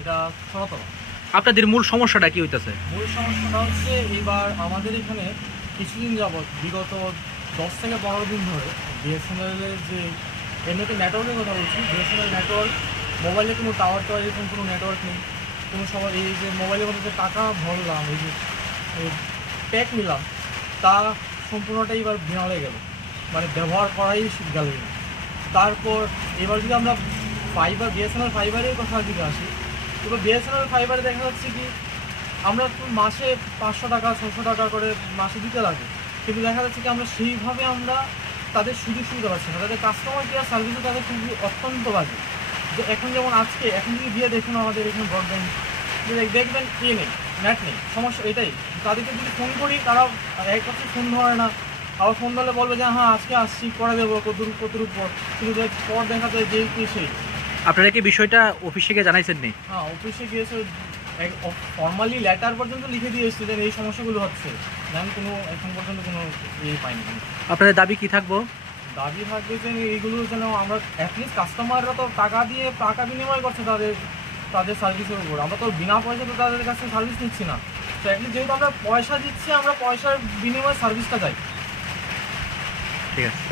এটা সনাতন। আপনাদের মূল সমস্যাটা কি হইতাছে? মূল সমস্যাটা হচ্ছে এবার আমাদের এখানে কিছুদিন যাবৎ বিগত দশ থেকে পনেরো দিন ধরে বিএসএনএলের যে এমনিতে নেটওয়ার্কের কথা বলছি বিএসএনএল নেটওয়ার্ক মোবাইলে কোনো টাওয়ার টাওয়ার এরকম কোনো নেটওয়ার্ক নেই। কোনো সময় এই যে মোবাইলের মধ্যে যে টাকা ভরলাম এই যে প্যাক নিলাম তা সম্পূর্ণটাই এবার বিনালে গেল। মানে ব্যবহার করাই গেল না। তারপর এবার যদি আমরা ফাইবার বিএসএনএল ফাইবারের কথা যদি আসি এবার বিএসএনএল ফাইবারে দেখা যাচ্ছে কি, আমরা মাসে পাঁচশো টাকা ছশো টাকা করে মাসে দিতে লাগে। কিন্তু দেখা যাচ্ছে কি, আমরা সেইভাবে আমরা তাদের সুযোগ সুবিধা পাচ্ছি না। তাদের কাস্টমার কেয়ার সার্ভিসও তাদের খুবই অত্যন্ত বাজে। যে এখন যেমন আজকে, এখন যদি গিয়ে দেখুন আমাদের এখানে ব্রডব্যান্ড দেখবেন ইয়ে নেই নেট নেই, সমস্যা এটাই। তাদেরকে যদি ফোন করি তারা এক হচ্ছে ফোন ধরে না। আবার ফোন ধরলে বলবে যে হ্যাঁ আজকে আসছি করে দেবো, কতটুকু কতটুকু পর? কিন্তু পর দেখা যায় সেই। আপনারা কি বিষয়টা অফিসে গিয়ে জানাইছেন নি হ্যাঁ অফিসে গিয়েছে ফর্মালি লেটার পর্যন্ত লিখে দিয়ে এসেছে যে এই সমস্যাগুলো হচ্ছে। দেন কোনো এখন পর্যন্ত কোনো ইয়ে পাইনি। আপনাদের দাবি কি থাকব? দাবি থাকবে যে এইগুলো যেন আমরা অ্যাটলিস্ট কাস্টমাররা তো টাকা দিয়ে টাকা বিনিময় করছে তাদের তাদের সার্ভিসের উপর। আমরা তো বিনা পয়সা তো তাদের কাছে সার্ভিস নিচ্ছি না। তো অ্যাটলিস্ট যেহেতু আমরা পয়সা দিচ্ছি আমরা পয়সার বিনিময়ে সার্ভিসটা চাই। ঠিক আছে।